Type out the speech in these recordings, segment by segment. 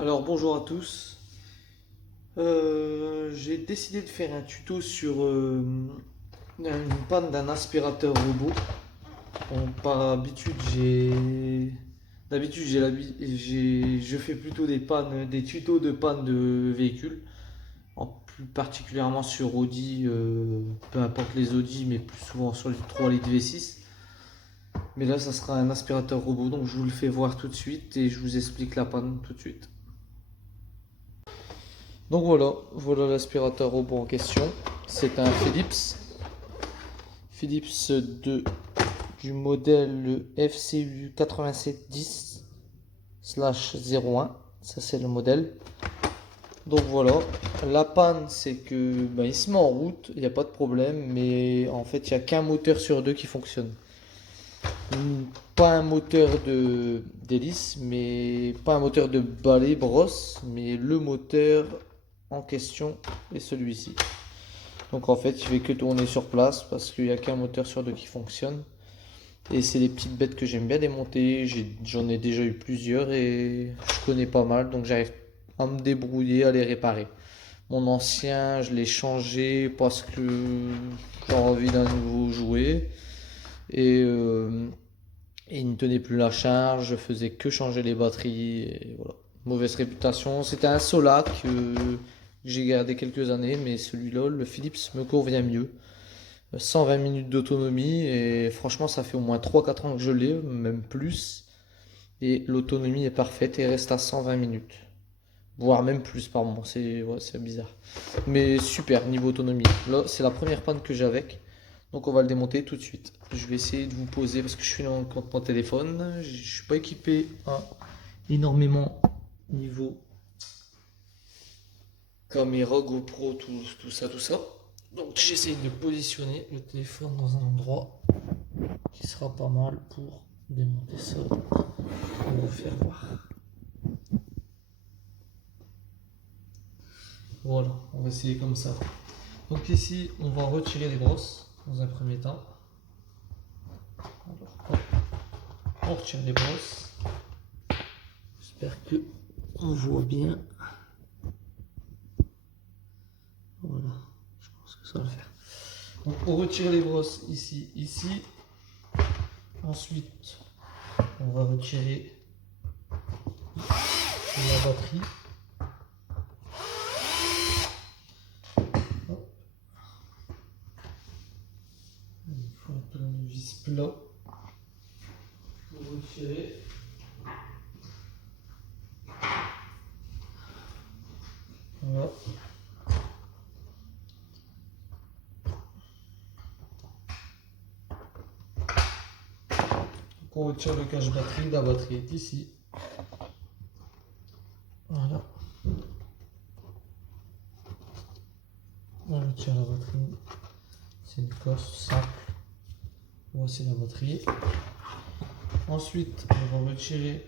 Alors bonjour à tous. J'ai décidé de faire un tuto sur une panne d'un aspirateur robot. Bon, par habitude, je fais plutôt des tutos de panne de véhicules, plus particulièrement sur Audi, peu importe les Audi, mais plus souvent sur les 3 litres V6. Mais là, ça sera un aspirateur robot, donc je vous le fais voir tout de suite et je vous explique la panne tout de suite. Donc voilà l'aspirateur robot en question. C'est un Philips 2 du modèle FCU 8710/01. Ça c'est le modèle. Donc voilà, la panne c'est que il se met en route, il n'y a pas de problème, mais en fait il n'y a qu'un moteur sur deux qui fonctionne. Pas un moteur de d'hélice, mais pas un moteur de balai brosse, mais le moteur en question est celui-ci. Donc en fait, il fait que tourner sur place parce qu'il n'y a qu'un moteur sur deux qui fonctionne. Et c'est des petites bêtes que j'aime bien démonter. J'en ai déjà eu plusieurs et je connais pas mal, donc j'arrive à me débrouiller, à les réparer. Mon ancien, je l'ai changé parce que j'ai envie d'un nouveau jouet. Et, euh, et il ne tenait plus la charge, je faisais que changer les batteries. Et voilà. Mauvaise réputation. C'était un Solac que j'ai gardé quelques années, mais celui-là, le Philips, me convient mieux. 120 minutes d'autonomie et franchement ça fait au moins 3-4 ans que je l'ai, même plus. Et l'autonomie est parfaite et reste à 120 minutes. Voire même plus par moment, c'est bizarre. Mais super niveau autonomie. Là c'est la première panne que j'ai avec. Donc on va le démonter tout de suite. Je vais essayer de vous poser parce que je suis dans mon téléphone. Je suis pas équipé énormément niveau caméra, GoPro, tout ça, tout ça. Donc j'essaie de positionner le téléphone dans un endroit qui sera pas mal pour démonter ça pour vous faire voir. Voilà, on va essayer comme ça. Donc ici, on va retirer les brosses dans un premier temps. Alors, hop, on retire les brosses. J'espère que on voit bien. Voilà, je pense que ça va le faire. Donc on retire les brosses ici, ici. Ensuite, on va retirer la batterie. Hop. Il faut un tournevis plat pour retirer. Voilà. Donc on retire le cache batterie. La batterie est ici. Voilà. On retire la batterie. C'est une cosse simple. Voici la batterie. Ensuite, on va retirer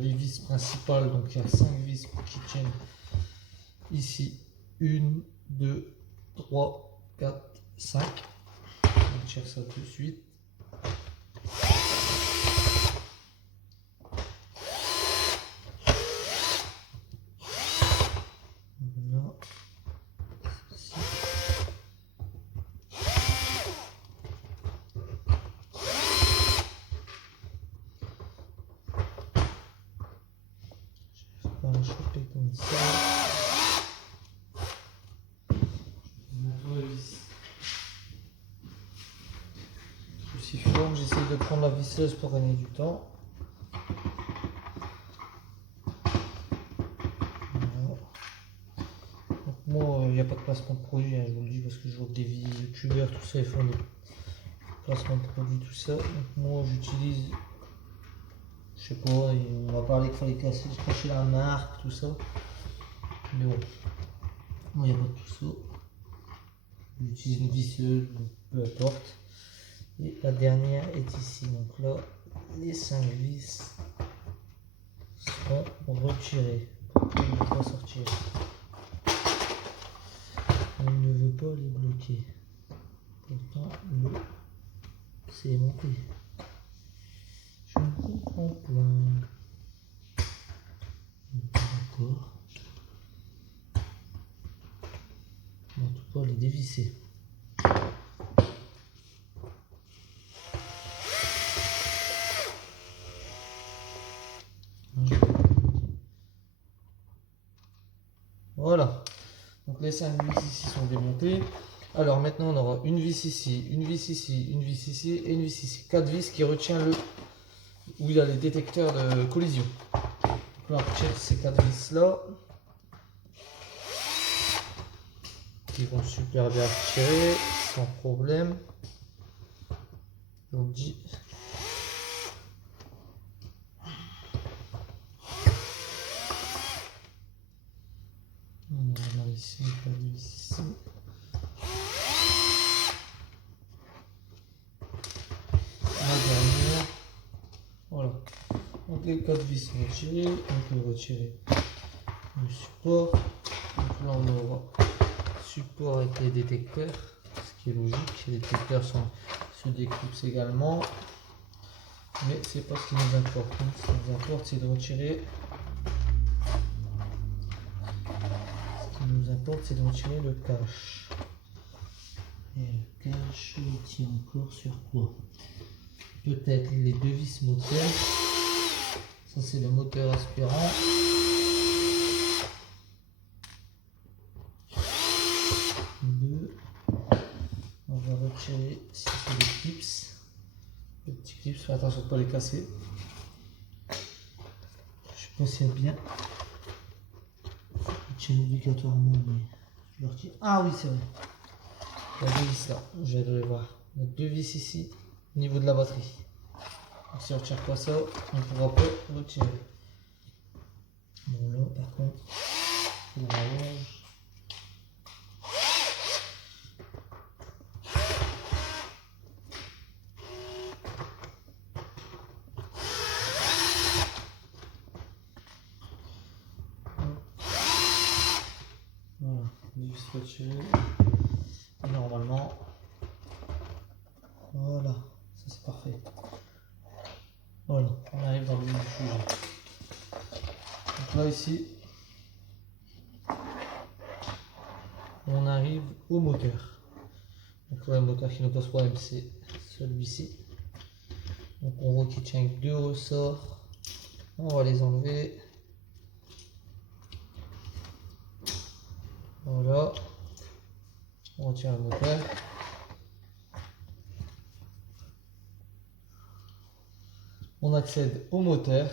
les vis principales. Donc il y a 5 vis qui tiennent ici. 1, 2, 3, 4, 5. On retire ça tout de suite. Voilà. Ici. Je vais pas la choper comme ça. Donc j'essaie de prendre la visseuse pour gagner du temps. Voilà. Donc moi, il n'y a pas de placement de produit, hein, je vous le dis, parce que je vois que des youtubeurs, tout ça, ils font des placements de produits, tout ça. Donc moi, j'utilise, je sais pas, on m'a parlé qu'il fallait cacher la marque, tout ça. Mais bon, moi, il n'y a pas de tout ça. J'utilise une visseuse, peu importe. Et la dernière est ici. Donc là, les 5 vis seront retirées pour qu'elles ne peuvent pas sortir. On ne veut pas les bloquer. Pourtant, c'est monté. Je ne comprends pas. dois les dévisser. Voilà. Donc les 5 vis ici sont démontées. Alors maintenant on aura une vis ici, une vis ici, une vis ici et une vis ici. 4 vis qui retient le où il y a les détecteurs de collision. Donc là on retire ces 4 vis là. Qui vont super bien retirer sans problème. Donc dit. On a ici, pas de vis ici. La dernière. Voilà. Donc les 4 vis sont retirées. On peut retirer le support. Donc là on aura support avec les détecteurs. Ce qui est logique. Les détecteurs se déclipsent également. Mais c'est pas ce qui nous importe. Ce qui nous importe c'est de retirer. Ce qui nous importe c'est de retirer le cache. Et le cache tient encore sur quoi? Peut-être les 2 vis moteurs. Ça c'est le moteur aspirant. Deux. On va retirer si c'est des clips. Les petits clips, fais attention de ne pas les casser. Je sais pas s'il y a bien. Je tiens obligatoirement, mais je le retire. Ah oui, c'est vrai. Il y a 2 vis là, je vais le voir. Il y a 2 vis ici, au niveau de la batterie. Donc, si on ne retire pas ça, on ne pourra pas retirer. Bon là, par contre, il faut voilà, vis retiré. Et normalement, voilà, ça c'est parfait. Voilà, on arrive dans le vif du sujet. Donc là ici, on arrive au moteur. Donc là, le moteur qui nous pose problème, c'est celui-ci. Donc on voit qu'il tient avec 2 ressorts. On va les enlever. Voilà. On retire le moteur. On accède au moteur.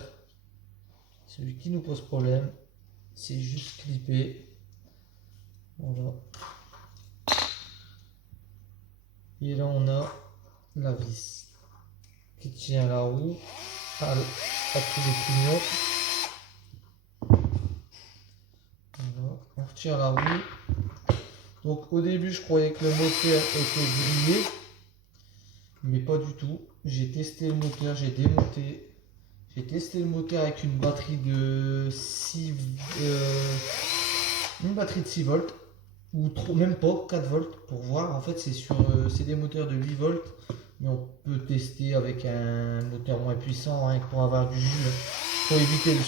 Celui qui nous pose problème, c'est juste clipper. Voilà. Et là on a la vis qui tient la roue à tous les pignons. Voilà. On retire la roue. Donc au début je croyais que le moteur était grillé, mais pas du tout. J'ai testé le moteur, j'ai démonté. J'ai testé le moteur avec une batterie de 6 une batterie de 6 volts ou trop, même pas 4 volts pour voir. En fait c'est des moteurs de 8 volts, mais on peut tester avec un moteur moins puissant hein, pour avoir du jus pour éviter le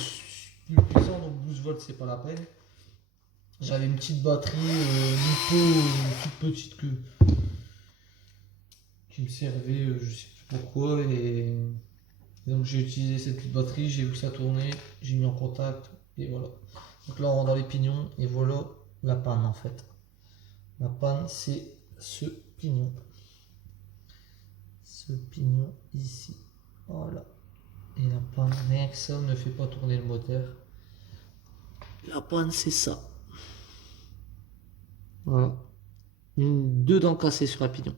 plus puissant. Donc 12 volts c'est pas la peine. J'avais une petite batterie litho toute petite qui me servait je sais plus pourquoi et donc j'ai utilisé cette petite batterie, j'ai vu que ça tournait, j'ai mis en contact et voilà. Donc là on rentre dans les pignons et voilà la panne en fait. La panne c'est ce pignon. Ce pignon ici. Voilà. Et la panne, rien que ça ne fait pas tourner le moteur. La panne c'est ça. Voilà. 2 dents cassées sur un pignon.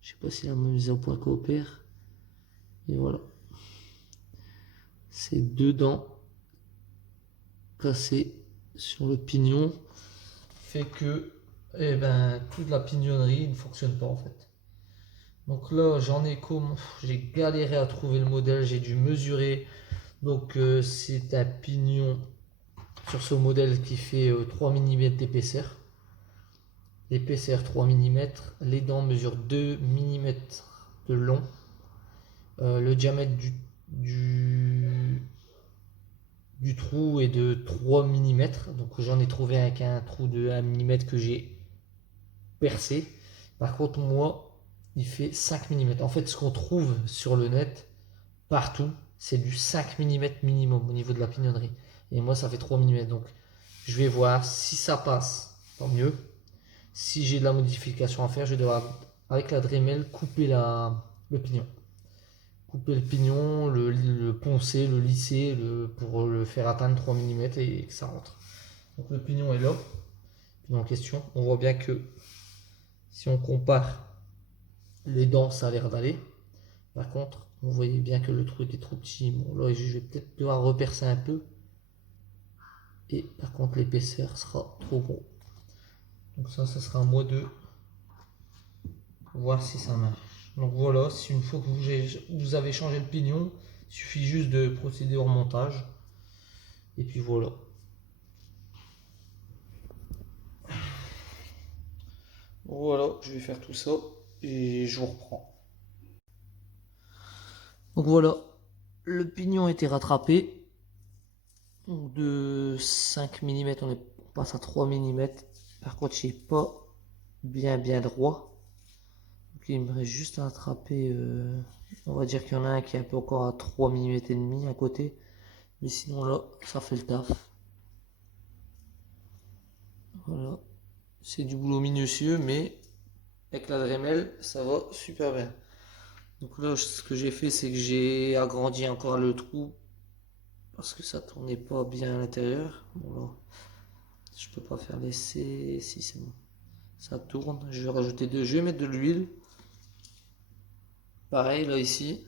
Je sais pas si la mise au point coopère. Et voilà. C'est 2 dents cassées sur le pignon. Fait que eh ben, toute la pignonnerie ne fonctionne pas en fait. Donc là j'en ai comme j'ai galéré à trouver le modèle, j'ai dû mesurer. Donc c'est un pignon sur ce modèle qui fait 3 mm d'épaisseur. L'épaisseur 3 mm, les dents mesurent 2 mm de long. Le diamètre du trou est de 3 mm. Donc j'en ai trouvé avec un trou de 1 mm que j'ai percé. Par contre, moi, il fait 5 mm. En fait, ce qu'on trouve sur le net, partout, c'est du 5 mm minimum au niveau de la pignonnerie. Et moi, ça fait 3 mm. Donc, je vais voir si ça passe, tant mieux. Si j'ai de la modification à faire, je vais devoir, avec la Dremel, couper le pignon. Couper le pignon, le poncer, le lisser pour le faire atteindre 3 mm et que ça rentre. Donc le pignon est là, pignon en question. On voit bien que si on compare les dents, ça a l'air d'aller. Par contre, vous voyez bien que le truc est trop petit. Bon, là, je vais peut-être devoir repercer un peu. Et par contre, l'épaisseur sera trop gros. Donc ça sera à moi de voir si ça marche. Donc voilà, si une fois que vous avez changé le pignon, il suffit juste de procéder au remontage. Et puis voilà. Voilà, je vais faire tout ça et je vous reprends. Donc voilà, le pignon a été rattrapé. Donc de 5 mm, on passe à 3 mm. Par contre, je n'ai pas bien droit. Donc il me reste juste à attraper. On va dire qu'il y en a un qui est un peu encore à 3 mm et demi à côté. Mais sinon là, ça fait le taf. Voilà. C'est du boulot minutieux, mais avec la Dremel, ça va super bien. Donc là, ce que j'ai fait, c'est que j'ai agrandi encore le trou parce que ça tournait pas bien à l'intérieur. Bon là, je peux pas faire l'essai. Si c'est bon, ça tourne. Je vais rajouter je vais mettre de l'huile. Pareil là ici,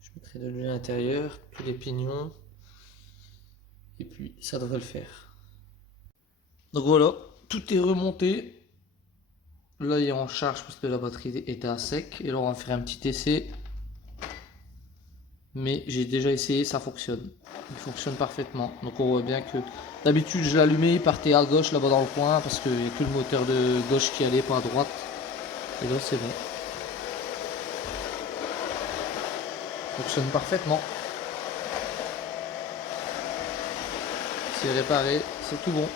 je mettrai de l'huile à l'intérieur, tous les pignons, et puis ça devrait le faire. Donc voilà, tout est remonté. Là, il est en charge parce que la batterie était à sec. Et là, on va faire un petit essai. Mais j'ai déjà essayé, ça fonctionne. Il fonctionne parfaitement. Donc on voit bien que d'habitude je l'allumais, il partait à gauche là-bas dans le coin parce qu'il n'y a que le moteur de gauche qui allait, pas à droite. Et là c'est bon. Fonctionne parfaitement. C'est réparé, c'est tout bon.